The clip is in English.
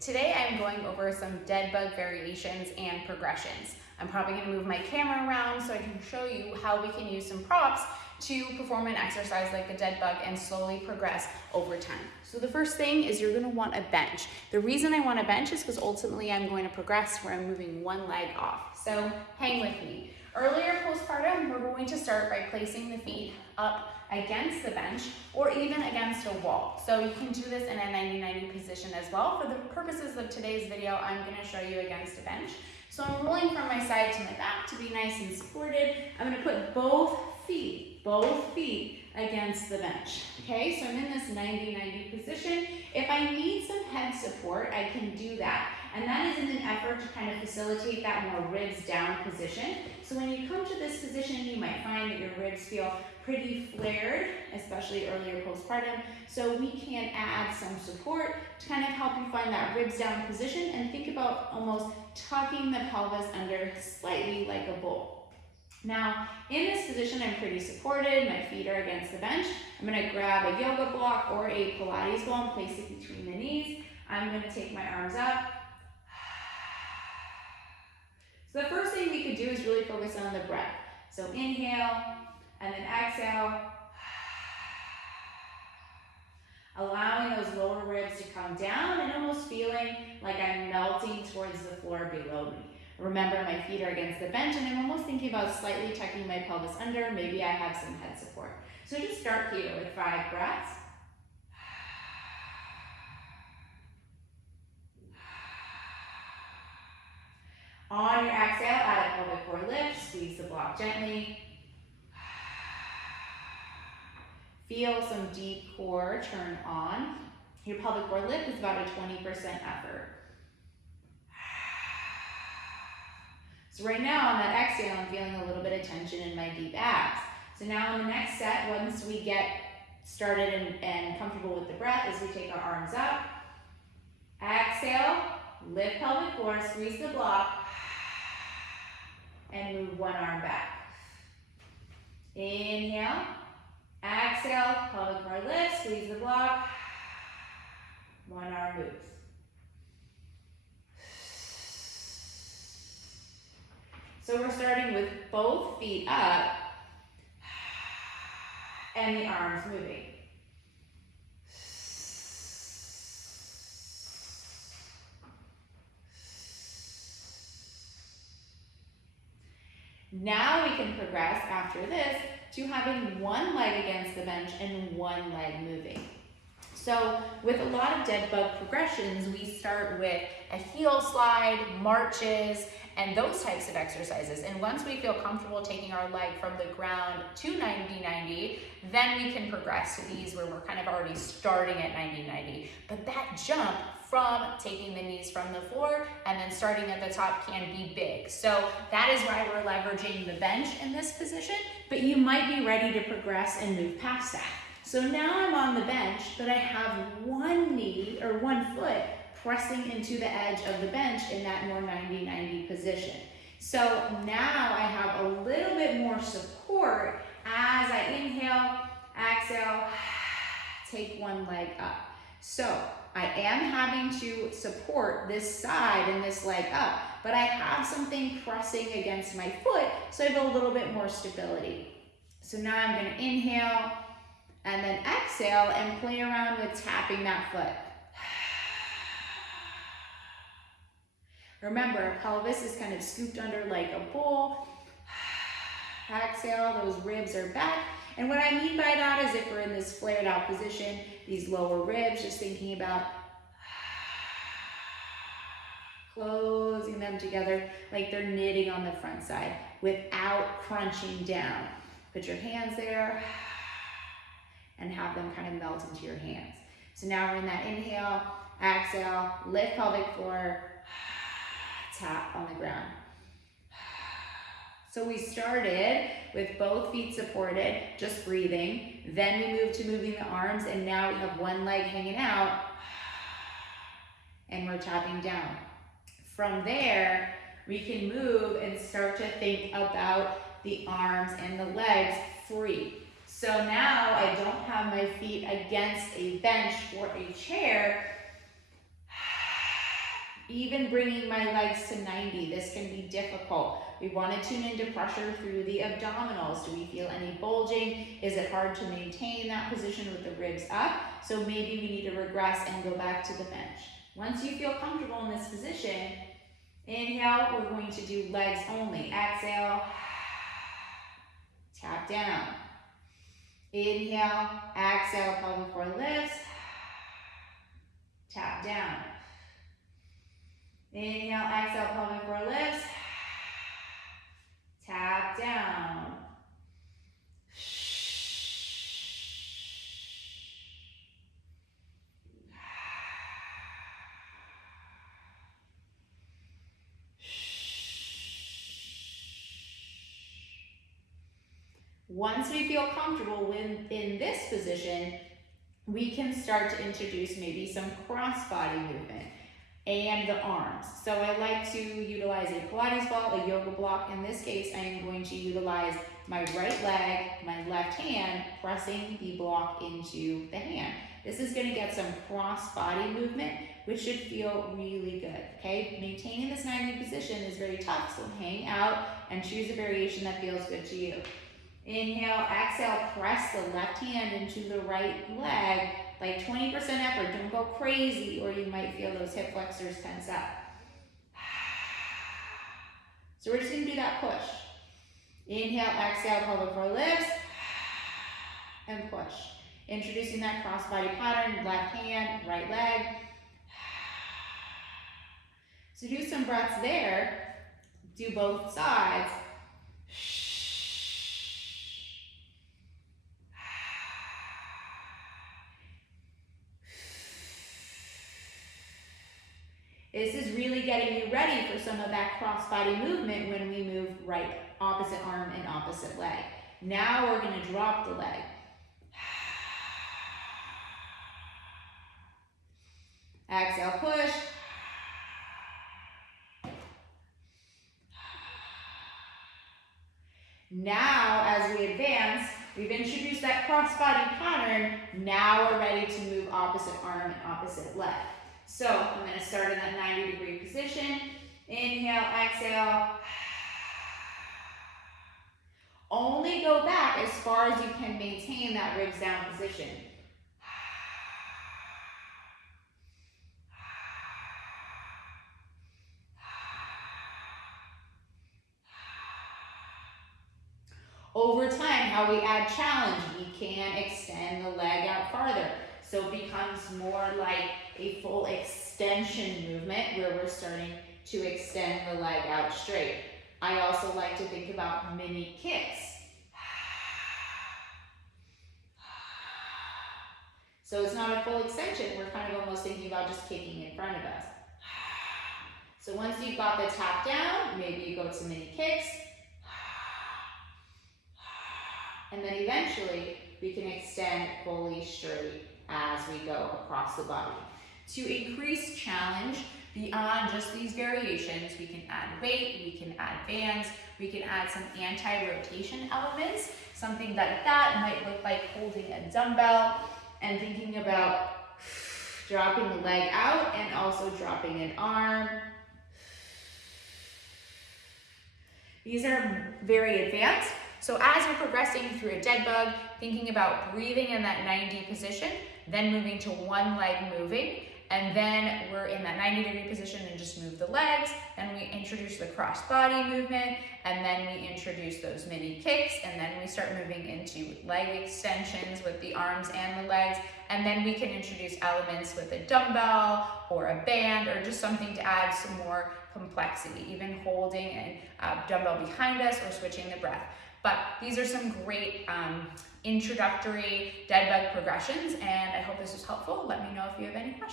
Today I'm going over some dead bug variations and progressions. I'm probably going to move my camera around so I can show you how we can use some props to perform an exercise like a dead bug and slowly progress over time. So the first thing is you're going to want a bench. The reason I want a bench is because ultimately I'm going to progress where I'm moving one leg off. So hang with me. Earlier postpartum, we're going to start by placing the feet up against the bench or even against a wall. So you can do this in a 90-90 position as well. For the purposes of today's video, I'm going to show you against a bench. So I'm rolling from my side to my back to be nice and supported. I'm going to put both feet against the bench. Okay, so I'm in this 90-90 position. If I need some head support, I can do that. And that is in an effort to kind of facilitate that more ribs down position. So when you come to this position, you might find that your ribs feel pretty flared, especially earlier postpartum. So we can add some support to kind of help you find that ribs down position and think about almost tucking the pelvis under slightly like a bowl. Now, in this position, I'm pretty supported. My feet are against the bench. I'm going to grab a yoga block or a Pilates ball and place it between the knees. I'm going to take my arms up. So the first thing we could do is really focus on the breath. So inhale and then exhale. Allowing those lower ribs to come down and almost feeling like I'm melting towards the floor below me. Remember, my feet are against the bench and I'm almost thinking about slightly tucking my pelvis under. Maybe I have some head support. So just start here with 5 breaths. On your exhale, add a pelvic floor lift, squeeze the block gently. Feel some deep core turn on. Your pelvic floor lift is about a 20% effort. So right now on that exhale, I'm feeling a little bit of tension in my deep abs. So now in the next set, once we get started and comfortable with the breath, is we take our arms up. Exhale, lift pelvic floor, squeeze the block, and move one arm back. Inhale, exhale, pelvic floor lift, squeeze the block, one arm moves. So we're starting with both feet up and the arms moving. Now we can progress after this to having one leg against the bench and one leg moving. So with a lot of dead bug progressions, we start with a heel slide, marches, and those types of exercises. And once we feel comfortable taking our leg from the ground to 90-90, then we can progress to these where we're kind of already starting at 90-90. But that jump from taking the knees from the floor and then starting at the top can be big. So that is why we're leveraging the bench in this position, but you might be ready to progress and move past that. So now I'm on the bench, but I have one knee or one foot pressing into the edge of the bench in that more 90-90 position. So now I have a little bit more support as I inhale, exhale, take one leg up. So I am having to support this side and this leg up, but I have something pressing against my foot, so I have a little bit more stability. So now I'm going to inhale and then exhale and play around with tapping that foot. Remember, pelvis is kind of scooped under like a bowl. Exhale, those ribs are back. And what I mean by that is if we're in this flared out position, these lower ribs, just thinking about closing them together like they're knitting on the front side without crunching down. Put your hands there and have them kind of melt into your hands. So now we're in that inhale, exhale, lift pelvic floor, tap on the ground. So we started with both feet supported, just breathing. Then we moved to moving the arms, and now we have one leg hanging out, and we're tapping down. From there, we can move and start to think about the arms and the legs free. So now I don't have my feet against a bench or a chair. Even bringing my legs to 90, this can be difficult. We want to tune into pressure through the abdominals. Do we feel any bulging? Is it hard to maintain that position with the ribs up? So maybe we need to regress and go back to the bench. Once you feel comfortable in this position, inhale, we're going to do legs only. Exhale, tap down. Inhale, exhale, pelvic floor lifts, tap down. Inhale, exhale, pelvic floor lifts, tap down. Once we feel comfortable in this position, we can start to introduce maybe some crossbody movement and the arms. So I like to utilize a Pilates ball, a yoga block. In this case, I am going to utilize my right leg, my left hand, pressing the block into the hand. This is gonna get some cross-body movement, which should feel really good, okay? Maintaining this 90 position is very tough, so hang out and choose a variation that feels good to you. Inhale, exhale, press the left hand into the right leg, like 20% effort. Don't go crazy or you might feel those hip flexors tense up. So we're just gonna do that push. Inhale, exhale, pelvic floor lifts, and push. Introducing that crossbody pattern, left hand, right leg. So do some breaths there. Do both sides. This is really getting you ready for some of that crossbody movement when we move right, opposite arm and opposite leg. Now we're gonna drop the leg. Exhale, push. Now, as we advance, we've introduced that crossbody pattern. Now we're ready to move opposite arm and opposite leg. So I'm going to start in that 90-degree position. Inhale, exhale. Only go back as far as you can maintain that ribs down position. Over time, how we add challenge, we can extend the leg out farther. So it becomes more like a full extension movement where we're starting to extend the leg out straight. I also like to think about mini kicks. So it's not a full extension, we're kind of almost thinking about just kicking in front of us. So once you've got the tap down, maybe you go to mini kicks. And then eventually we can extend fully straight as we go across the body. To increase challenge beyond just these variations, we can add weight, we can add bands, we can add some anti-rotation elements. Something like that might look like holding a dumbbell and thinking about dropping the leg out and also dropping an arm. These are very advanced. So as we're progressing through a dead bug, thinking about breathing in that 90 position, then moving to one leg moving, and then we're in that 90-degree position and just move the legs, then we introduce the cross-body movement, and then we introduce those mini kicks, and then we start moving into leg extensions with the arms and the legs, and then we can introduce elements with a dumbbell or a band or just something to add some more complexity, even holding a dumbbell behind us or switching the breath. But these are some great introductory dead bug progressions, and I hope this was helpful. Let me know if you have any questions.